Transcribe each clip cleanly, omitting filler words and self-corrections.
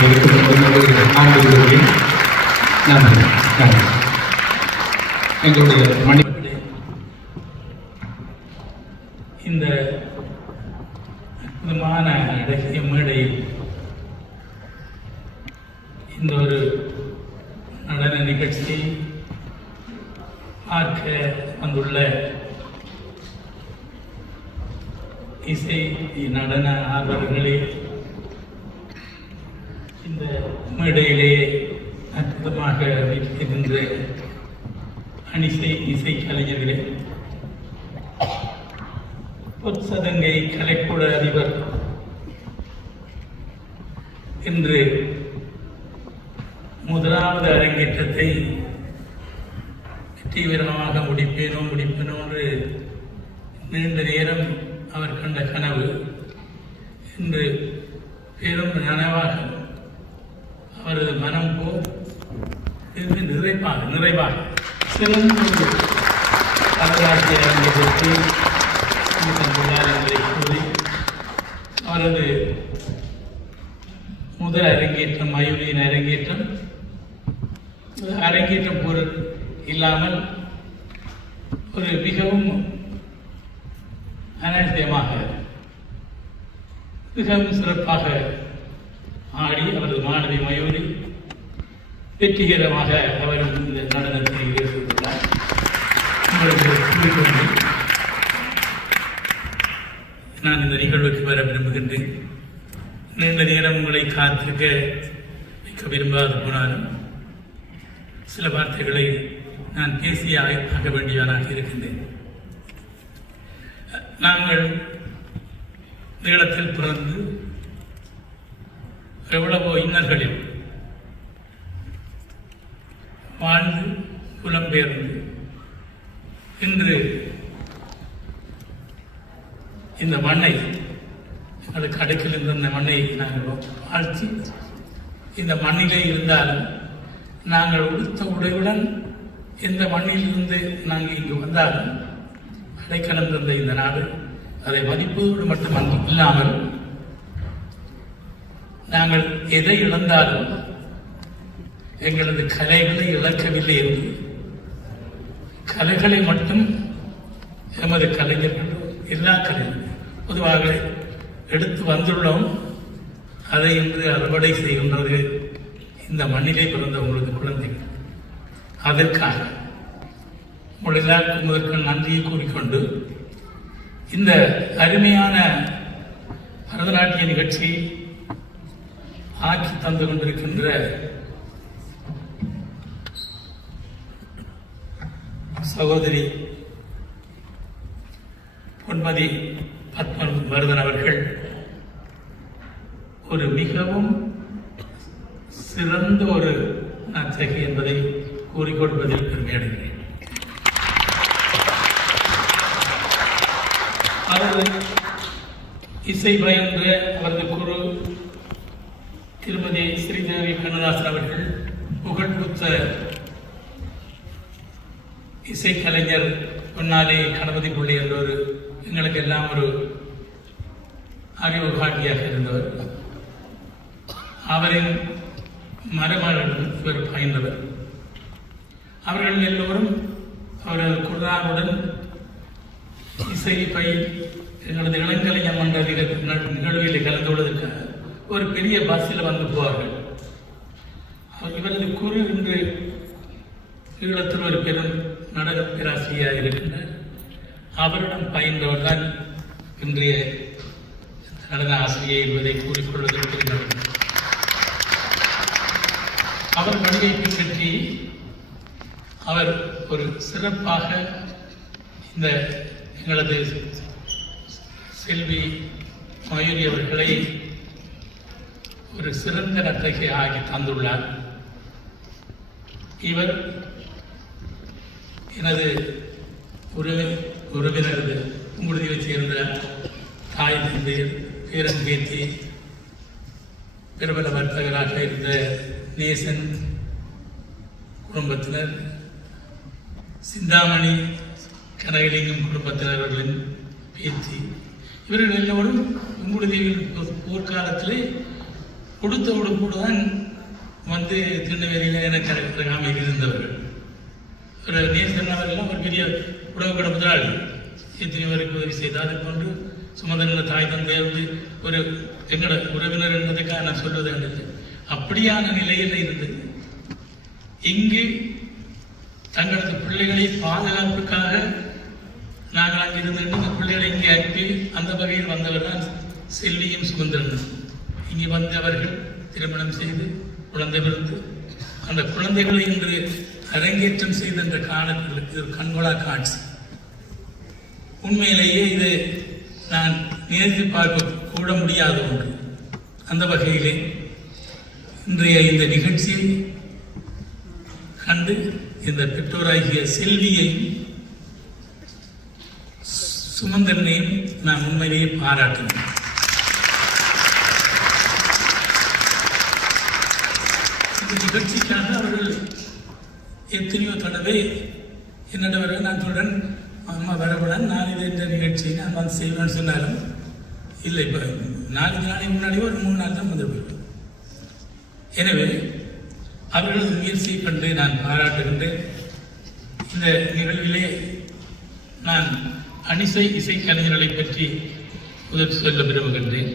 நான் இருக்கிறேன். நன்றி. எங்களுடைய மணி இந்த அற்புதமான அழகிய மேடையில் இந்த ஒரு நடன நிகழ்ச்சி பார்க்க வந்துள்ள இசை நடன ஆர்வலர்களே, இந்த மேடையிலே அற்புதமாக இருக்கின்ற இசை கலைஞர்களே, பொற்சதங்கை கலைக்கூட அதிபர் இன்று முதலாவது அரங்கேற்றத்தை வெற்றிகரமாக முடிப்பேனோ என்று நீண்ட நேரம் அவர் கண்ட கனவு இன்று பெரும் நனவாக அவரது மனம் போல் நிறைவாக சிறந்த கலராட்சி அரங்கேற்றத்தை கூறி அவரது முதல் அரங்கேற்றம் மயூரியின் அரங்கேற்றம் பொருள் இல்லாமல் ஒரு மிகவும் அனர்த்தியமாக மிகவும் சிறப்பாக ஆடி அவரது மாணவி மயூரி வெற்றிகரமாக அவரும் இந்த நடனத்தை ஈடுபட்டுள்ளார். உங்களுக்கு கூறிக்கொண்டு நான் இந்த நிகழ்வுக்கு வர விரும்புகின்றேன். நீண்ட நேரம் உங்களை காத்திருக்க வைக்க விரும்பாது போனாலும் சில வார்த்தைகளை நான் பேசி ஆக வேண்டியவனாக இருக்கின்றேன். நாங்கள் நீளத்தில் பிறந்து எவ்வளவோ இன்னல்களில் வாழ்ந்து புலம்பெயர்ந்து இன்று இந்த மண்ணை அதுக்கு அடுக்கில் இருந்த இந்த மண்ணை நாங்கள் வாழ்த்தி இந்த மண்ணிலே இருந்தாலும் நாங்கள் உடுத்த உடையுடன் எந்த மண்ணிலிருந்து நாங்கள் இங்கு வந்தாலும் அடைக்கலம் தந்த இந்த நாடு அதை மதிப்பதோடு மட்டும் இல்லாமல் நாங்கள் எதை இழந்தாலும் எங்களது கலைகளை இழக்கவில்லை என்று கலைகளை மட்டும் எமது கலைஞர்கள் எல்லா கலைஞர்கள் பொதுவாக எடுத்து வந்துள்ளோம். அதை இன்று அறுவடை செய்கின்றது இந்த மண்ணிலே பிறந்த உங்களது குழந்தைகள். அதற்காக உங்களெல்லாருக்கும் முதற்கு நன்றியை கூறிக்கொண்டு இந்த அருமையான பரதநாட்டிய நிகழ்ச்சி ஆக்கி தந்து கொண்டிருக்கின்ற சகோதரி பொன்மதி பத்மவர்தன் அவர்கள் ஒரு மிகவும் சிறந்த ஒரு நர்த்தகி என்பதை கூறிக்கொள்வதில் பெருமையடைகிறேன். அவரது இசை பயின்ற அவரது குரு திருமதி ஸ்ரீதேவி கண்ணதாசன் அவர்கள் புகழ்பூத்த இசைக்கலைஞர் பொன்னாலே கணபதி பிள்ளை என்ற ஒரு எங்களுக்கு எல்லாம் ஒரு அறிவுகாட்டியாக இருந்தவர். அவரின் மரமகளுடன் இவர் பயின்றவர். அவர்கள் எல்லோரும் அவரது குருநாவுடன் இசை பயில் எங்களது இளங்கலைஞர் மன்ற நிகழ்வில் கலந்து கொள்வதற்காக ஒரு பெரிய பஸ்ஸில் வந்து போவார்கள். இவரது குரு இன்று ஈழத்தில் ஒரு பெரும் நடன பேராசிரியராக இருக்கின்றார். அவரிடம் பயின்றவர் தான் இன்றைய நடன ஆசிரியை என்பதை கூறிக்கொள்வதற்கு அவர் வழியை பின்பற்றி அவர் ஒரு சிறப்பாக இந்த எங்களது செல்வி மயூரி அவர்களை ஒரு சிறந்த நர்த்தகி ஆகி தந்துள்ளார். இவர் எனது உறவினரது உங்களுடைய சேர்ந்த தாய் தந்தையர் பேரன் பேத்தி பிரபல வர்த்தகராக இருந்த நேசன் குடும்பத்தினர், சிந்தாமணி கனகலிங்கம் குடும்பத்தினர்களின் பேத்தி, இவர்கள் எல்லோரும் உங்களுடைய போர்க்காலத்திலே கொடுத்த உடுப்போடு தான் வந்து திருநெல்வேலியில் எனக்கு அருகாமையில் இருந்தவர்கள். ஒரு நேசனவர்கள்லாம் ஒரு பெரிய உணவு கடை முதலாளி, எத்தனை பேருக்கு உதவி செய்தால் அதை கொண்டு சுமந்திர தாய் தந்தை வந்து ஒரு எங்களோட உறவினர் என்பதற்காக நான் சொல்வது அல்லது அப்படியான நிலையில் இருந்தது. இங்கு தங்களது பிள்ளைகளை பாதுகாப்புக்காக நாங்கள் அங்கிருந்து இந்த பிள்ளைகளை இங்கே அனுப்பி அந்த வகையில் வந்தவர் தான் செல்வியும் சுமந்திரனும். இங்கே வந்தவர்கள் திருமணம் செய்து குழந்தை பிறந்து அந்த குழந்தைகளை இன்று அரங்கேற்றம் செய்த இந்த காலத்தில் இது கண்கொள்ளா காட்சி. உண்மையிலேயே இது நான் நேர்த்து பார்க்க கூட முடியாத ஒன்று. அந்த வகையிலே இன்றைய இந்த நிகழ்ச்சியை கண்டு இந்த பெற்றோராகிய செல்வியையும் சுமந்திரனையும் நான் உண்மையிலேயே பாராட்டினேன். இந்த நிகழ்ச்சிக்காக அவர்கள் எத்தனையோ தடவை என்னிடம் வர நான் சொல்றேன், அம்மா வரவுடன் நான் இது இந்த நிகழ்ச்சியை நான் வந்து செய்வேன்னு சொன்னாலும் இல்லை, இப்போ 4 நாளைக்கு முன்னாடியே ஒரு 3 நாள் தான் வந்து போயிடும். எனவே அவர்களது முயற்சியை கண்டு நான் பாராட்டுகின்றேன். இந்த நிகழ்விலே நான் அணிசை இசைக்கலைஞர்களை பற்றி உதவி சொல்ல விரும்புகின்றேன்.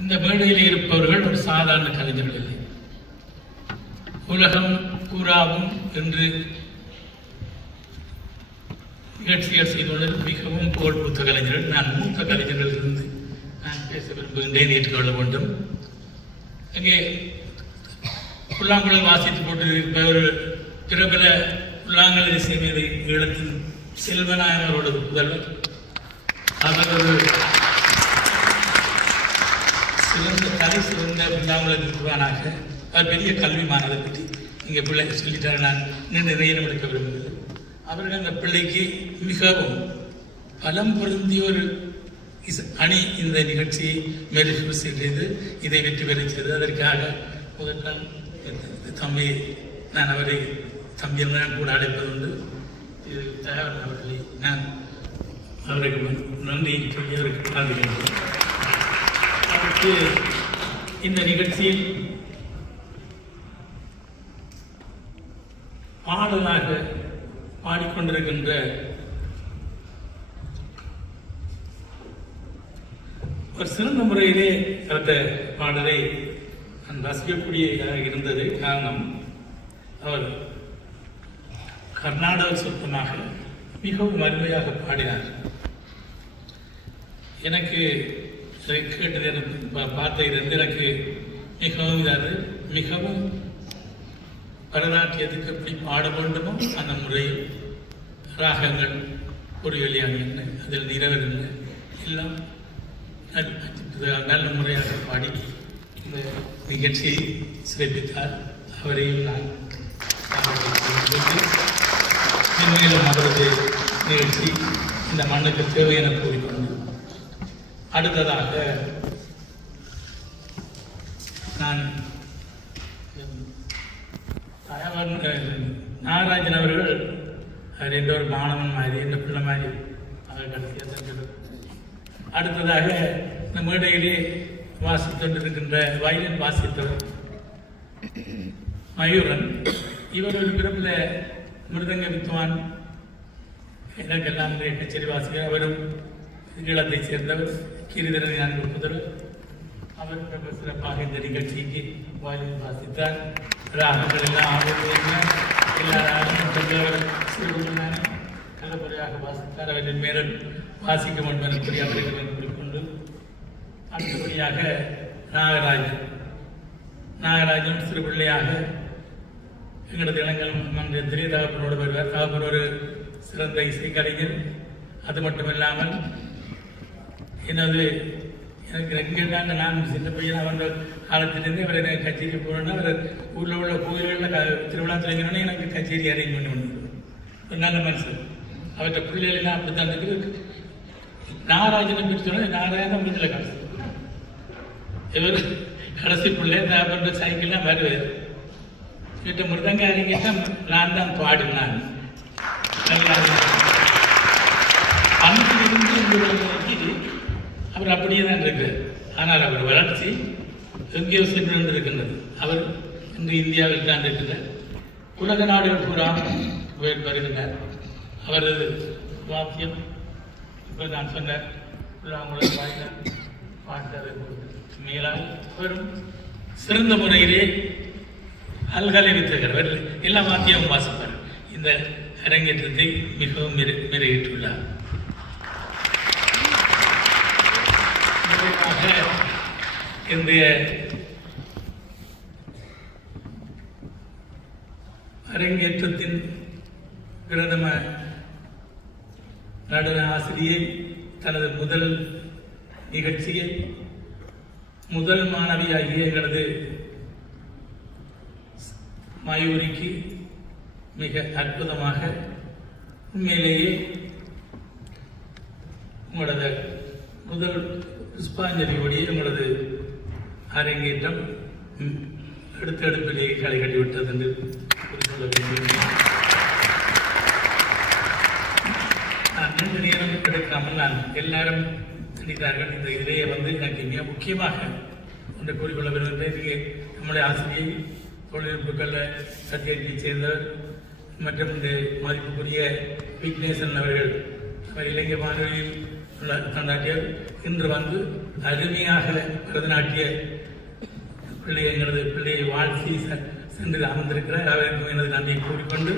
இந்த மேடையில் இருப்பவர்கள் ஒரு சாதாரண கலைஞர்கள் இல்லை. உலகம் பூராவும் என்று நிகழ்ச்சிகள் செய்துள்ளது மிகவும் புகழ் பூத்த கலைஞர்கள். நான் மூத்த கலைஞர்கள் இருந்து நான் பேச விரும்புகின்றேன், ஏற்றுக்கொள்ள வேண்டும். அங்கே புல்லாங்குழல் வாசித்து போட்டு ஒரு பிரபல புல்லாங்குழல் இசைமேதை ஈழத்தின் செல்வநாயகரோட புதல்வர். அவர் ஒரு சிறந்த கலை சிறந்த புல்லாங்குழல் விருதுவானாக அவர் பெரிய கல்விமானதை பற்றி இங்கே பிள்ளை சொல்லிட்டார். நான் இன்னும் நிறைய எடுக்க விரும்புகிறேன். அவர்கள் அந்த பிள்ளைக்கு மிகவும் பலம் பொருந்திய ஒரு அணி இந்த நிகழ்ச்சியை மெருகு செய்தது, இதை வெற்றி பெற செய்தது. அதற்காக முதற்கால் தம்பி நான் அவரை தம்பியில் கூட அழைப்பது உண்டு. தயார் அவர்களை நான் அவருக்கு நன்றி சொல்லி அவருக்கு பாதுகாக்கிறேன். அவருக்கு இந்த நிகழ்ச்சியில் பாடலாக பாடிக்கொண்டிருக்கின்ற ஒரு சிறந்த முறையிலே அந்த பாடலை நான் ரசிக்கக்கூடியதாக இருந்தது. காரணம், அவர் கர்நாடக சுத்தமாக மிகவும் அருமையாக பாடினார். எனக்கு கேட்டது, எனக்கு பார்த்ததிலிருந்து எனக்கு மிகவும் இதாக மிகவும் பரதாட்டியத்துக்கு எப்படி பாட வேண்டுமோ அந்த முறையில் ராகங்கள் பொறியொலியாக என்ன அதில் நிறைவர் என்ன எல்லாம் நல்ல முறையாக பாடி இந்த நிகழ்ச்சியை சிறப்பித்தார். அவரையும் நான் மேலும் அவரது நிகழ்ச்சி இந்த மண்ணுக்கு தேவை என கூறிக்கொண்டு அடுத்ததாக நான் நாகராஜன் அவர்கள் அவர் என்ற ஒரு மாணவன் மாதிரி என்ற பிள்ளை மாதிரி அவர் கடைசியாக தெரிஞ்சது. அடுத்ததாக இந்த மேடையிலே வாசித்தொண்டிருக்கின்ற வயலின் வாசித்தவர் மயூரன். இவர் ஒரு பிறப்பில் மிருதங்க வித்வான், எனக்கெல்லாம் கச்சேரி வாசிக்கிறார். அவரும் ஈழத்தை சேர்ந்தவர். கிரிதரன் நான் முதல்வர். அவர் ரொம்ப சிறப்பாக இந்த நிகழ்ச்சிக்கு வயலின் வாசித்தார். ராகங்கள் எல்லாம் ஆரோக்கியமாக எல்லா ராகங்களும் சிறுவனான நல்லபடியாக வாசித்தார். அவரின் மேலும் வாசிக்க வேண்டும் என்பதை அவர்கள் குறிக்கொண்டு அடுத்தபடியாக நாகராஜன் சிறு பிள்ளையாக எங்களது இளங்கல் மன்றத்திலே தகப்பனோடு வருவார். தகப்பன் ஒரு சிறந்த இசைக்கலைஞர். அது மட்டுமில்லாமல் எனக்கு எங்கேட்டாங்க நான் சின்ன பையன் அவரோட காலத்திலேருந்து அவர் எனக்கு கச்சேரி போகிறோன்னா அவர் ஊரில் உள்ள கோயில்களில் திருவிழா தலைஞரோட எனக்கு கச்சேரி அரேஞ்ச் பண்ணி கொண்டு ஒரு நல்ல மனுஷன். அவர்கிட்ட பிள்ளைகள்லாம் அப்படித்தான் இருக்குது. நாகராஜனை பற்றி சொன்னால் நாகராஜன் முடிஞ்சல காசு இவர் கடைசி பிள்ளை தேவைப்படுற சைக்கிள்லாம் வருவார். கிட்ட மிருதங்க அறிங்கிட்ட நான் தான் பாடினான். அன்றிலிருந்து அவர் அப்படியே தான் இருக்கார். ஆனால் அவர் வளர்ச்சி எங்கேயோ சென்று இருக்கின்றது. அவர் இன்று இந்தியாவில் தான் இருக்கின்றார். உலக நாடுகள் பூரா வருகின்றார். அவரது வாக்கியம் இப்போ நான் சொன்னார் புல்லாங்குழல் வாயிலார் பாட்டரை மேலால் வரும் சிறந்த முறையிலே அல்கலை வித்திருக்கிறவர் எல்லா வாத்தியமும் வாசிப்பார். இந்த அரங்கேற்றத்தை மிகவும் மெருகேற்றுள்ளார். இன்றைய அரங்கேற்றத்தின் பிரதம நடன ஆசிரியை தனது முதல் நிகழ்ச்சியை முதல் மாணவியாகிய எங்களது மயூரிக்கு மிக அற்புதமாக உண்மையிலேயே உங்களது முதல் புஷ்பாஞ்சலியோடைய உங்களது அரங்கேற்றம் எடுப்பிலேயே களை கட்டிவிட்டது என்று கூறிக்கொள்ள வேண்டும். நான் 2 நேரம் கிடைக்காமல் நான் எல்லாரும் நினைத்தார்கள். இந்த இதையை எனக்கு மிக முக்கியமாக ஒன்றை கூறிக்கொள்ள விரும்புகிறேன். நம்முடைய ஆசிரியை தொழில்நுட்பக்கல்ல சர்டிஃபிகேட்டை சேர்ந்தவர் மற்றும் இந்த மதிப்புக்குரிய விக்னேசன் அவர்கள் இலங்கை வானொலியில் கொண்டாட்டியவர். இன்று அருமையாக பரதநாட்டிய எங்களது பிள்ளையை வாழ்த்தி சென்று அமர்ந்திருக்கிறார். அவருக்கு எனது நன்றியை கூறிக்கொண்டு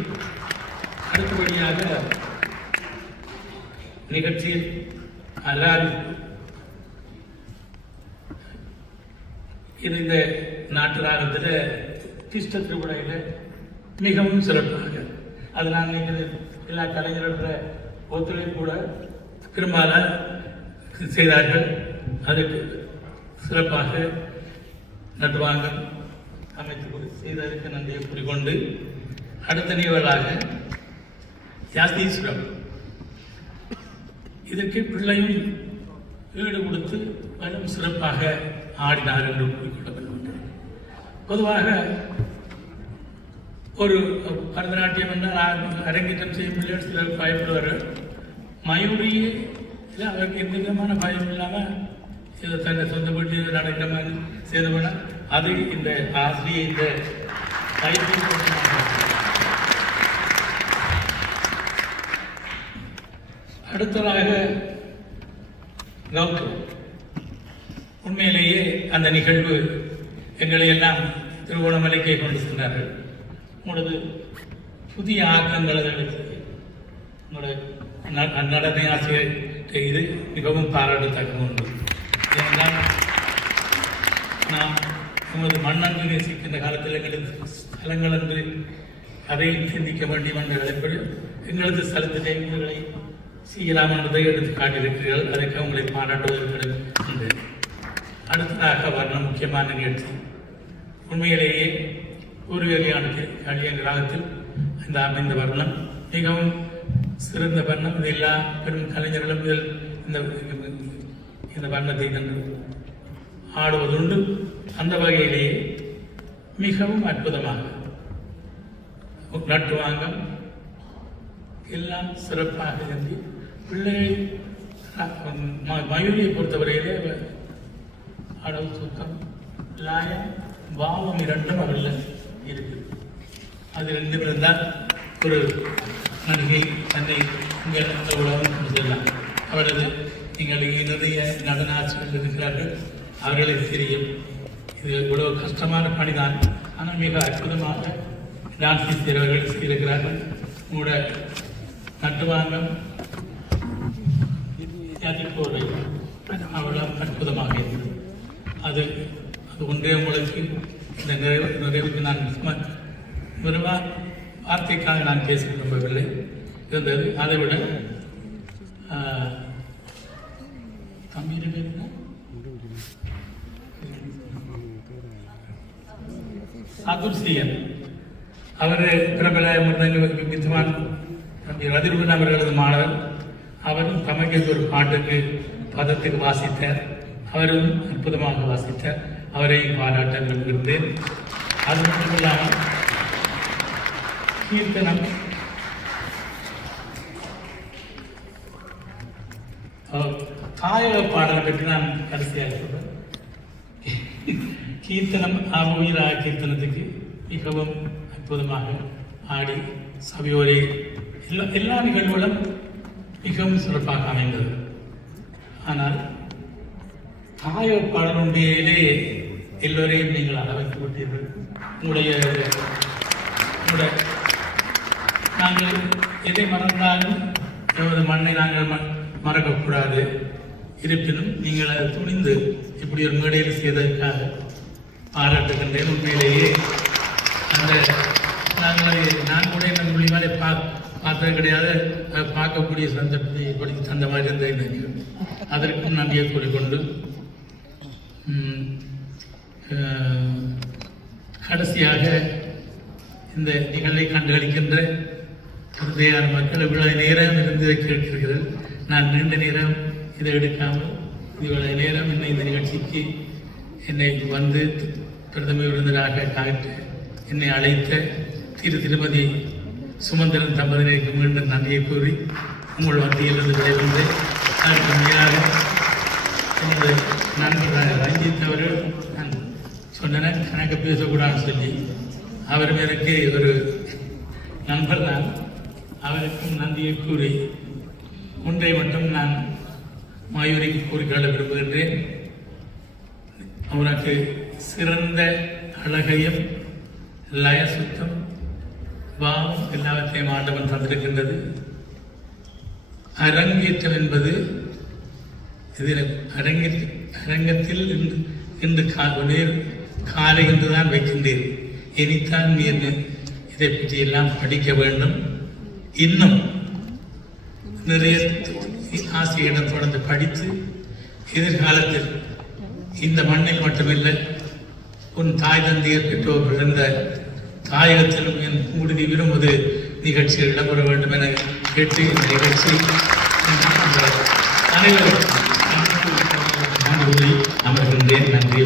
அடுத்தபடியாக நிகழ்ச்சியில் இது இந்த நாட்டு ராகத்தில் கிருஷ்ண திருவிழையில் மிகவும் சிறப்பாக அது நான் எல்லா கலைஞர்களோட ஒத்துழைப்போட பெரும்பாலும் செய்தார்கள். அதுக்கு சிறப்பாக நட்டுவாங்கம் அமைத்து செய்ததற்கு நன்றியை கூறிக்கொண்டு அடுத்த நிகழ்வாக யாஸ்தீஸ்வரம் இதற்கு பிள்ளையும் ஈடு கொடுத்து மேலும் சிறப்பாக ஆடினார் என்று கூறிக்கொள்ள வேண்டும். பொதுவாக ஒரு பரதநாட்டியம் என்றால் அரங்கேற்றம் செய்யும் பிள்ளைகள் சிலர் பயப்படுவார்கள். மயூரியே இல்லை அவருக்கு எந்த விதமான பயம் இல்லாமல் இதை தன்னை சொந்த வீட்டில் நடக்கிற மாதிரி செய்து போனால் அது இந்த ஆசிரியை இந்த அடுத்ததாக கௌதம் உண்மையிலேயே அந்த நிகழ்வு எங்களை எல்லாம் திருவோணமலைக்கே கொண்டு சென்றார்கள். உங்களது புதிய ஆக்கங்கள் உங்களுடைய நடன ஆசிரியர் இது மிகவும் பாராட்டத்தக்க ஒன்று. ஏனென்றால் நாம் நமது மண்ணன்று நேசிக்கின்ற காலத்தில் எங்களது ஸ்தலங்கள் என்று அதை சிந்திக்க வேண்டிய என்ற அழைப்பில் எங்களது ஸ்தலத்திலே இவர்களை செய்யலாம் என்பதை எடுத்து காட்டியிருக்கிறீர்கள். அதற்கு உங்களை பாராட்டுவதற்கு அடுத்ததாக வர்ணம் முக்கியமான நிகழ்ச்சி. உண்மையிலேயே பூர்வீகையானது கல்யாண ராகத்தில் இந்த அமைந்த வர்ணம் மிகவும் சிறந்த வர்ணம். இது எல்லா பெரும் கலைஞர்களும் இதில் இந்த வர்ணத்தை தந்து ஆடுவதுண்டு. அந்த வகையிலேயே மிகவும் அற்புதமாக நட்டுவாங்கம் எல்லாம் சிறப்பாக இருந்து பிள்ளையை மயூரியை பொறுத்தவரையிலே அளவு சுத்தம் லாயம் பாவம் இரண்டும் அவர்கள் இருக்குது. அது 2 இருந்தால் ஒரு நன்கை தன்னை உங்கள் உலகம் கொண்டு செல்லலாம். அவரது எங்களுக்கு நிறைய நடன ஆசிரியர்கள் இருக்கிறார்கள். அவர்களுக்கு தெரியும் இது இவ்வளவு கஷ்டமான பணிதான். ஆனால் மிக அற்புதமாக டான்ஸ் செய்கிறவர்கள் செய்திருக்கிறார்கள். கூட நட்டுவாங்கம் போதை அவ்வளோ அற்புதமாக இருந்தது. அது ஒன்றே உங்களுக்கு இந்த நிறைவுக்கு நான் வார்த்தைக்காக நான் பேச விரும்பவில்லை இருந்தது. அதை விட சாதுர்சியன் அவர் பிரபல வித்வான் ரதிருபன் அவர்களது மாணவர். அவரும் தமக்கு ஒரு பாட்டுக்கு பதத்துக்கு வாசித்தார். அவரும் அற்புதமாக வாசித்தார். அவரையும் பாராட்ட விரும்புகின்றேன். அது மட்டுமில்லாமல் கீர்த்தனம் தாயக பாடலை பற்றி நான் கடைசியாக சொல்றேன். கீர்த்தனம் ஆபுயிரா கீர்த்தனத்துக்கு மிகவும் அற்புதமாக ஆடி சபையோரே எல்லா நிகழ்வுகளும் மிகவும் சிறப்பாக அமைந்தது. ஆனால் தாய பாடலுண்டியிலே எல்லோரையும் நீங்கள் அளவைத்து விட்டீர்கள். உங்களுடைய நாங்கள் எதை மறந்தாலும் எமது மண்ணை நாங்கள் மறக்கக்கூடாது. இருப்பினும் நீங்கள் அதை துணிந்து இப்படி ஒரு மேடையில் செய்ததற்காக பாராட்டுகின்றேன். உண்மையிலேயே அந்த நான் கூட என் மொழிமாரை பார்த்தது கிடையாது. அதை பார்க்கக்கூடிய சந்தர்ப்பத்தை ஏற்படுத்தி தந்த மாதிரி இருந்த அதற்கும் நன்றியை கூறிக்கொண்டு கடைசியாக இந்த நிகழ்வை கண்டுகளிக்கின்ற ஹிருதயார் மக்கள் இவ்வளவு நேரம் இருந்து கேட்கிறீர்கள். நான் நீண்ட நேரம் இதை எடுக்காமல் இவ்வளவு நேரம் என்னை இந்த நிகழ்ச்சிக்கு என்னை வந்து பிரதம விருந்தினராக காட்டு என்னை அழைத்த திருமதி சுமந்திரன் தம்பதியினருக்கு மீண்டும் நன்றியை கூறி உங்கள் மத்தியிலிருந்து விளைவிந்து அதற்கு மேலாக எனது நண்பர் ரஞ்சித் அவர்கள் நான் சொன்னேன் கணக்கு பேசக்கூடாதுன்னு சொல்லி அவர் எனக்கு ஒரு நண்பர் தான். அவருக்கும் நன்றியை கூறி ஒன்றை மட்டும் நான் மாயூரிக்கு கூறிக்கொள்ள விரும்புகின்றேன். அவனுக்கு சிறந்த அழகையும் லய சுத்தம் பாவம் எல்லாவற்றையும் ஆண்டவன் தந்திருக்கின்றது. அரங்கேற்றம் என்பது இதில் அரங்கத்தில் இன்று காலை என்றுதான் வைக்கின்றேன். இனித்தான் நீர் இதை பற்றி எல்லாம் படிக்க வேண்டும். இன்னும் நிறைய ஆசிரியரிடம் தொடர்ந்து படித்து எதிர்காலத்தில் இந்த மண்ணில் மட்டுமில்லை உன் தாய் தந்தையர் பெற்றோர் பிறந்த தாயகத்திலும் என் உறுதி விரும்புவது நிகழ்ச்சியில் இடம்பெற வேண்டும் என கேட்டு இந்த நிகழ்ச்சி அனைவரும் அமர்கின்றேன். நன்றி.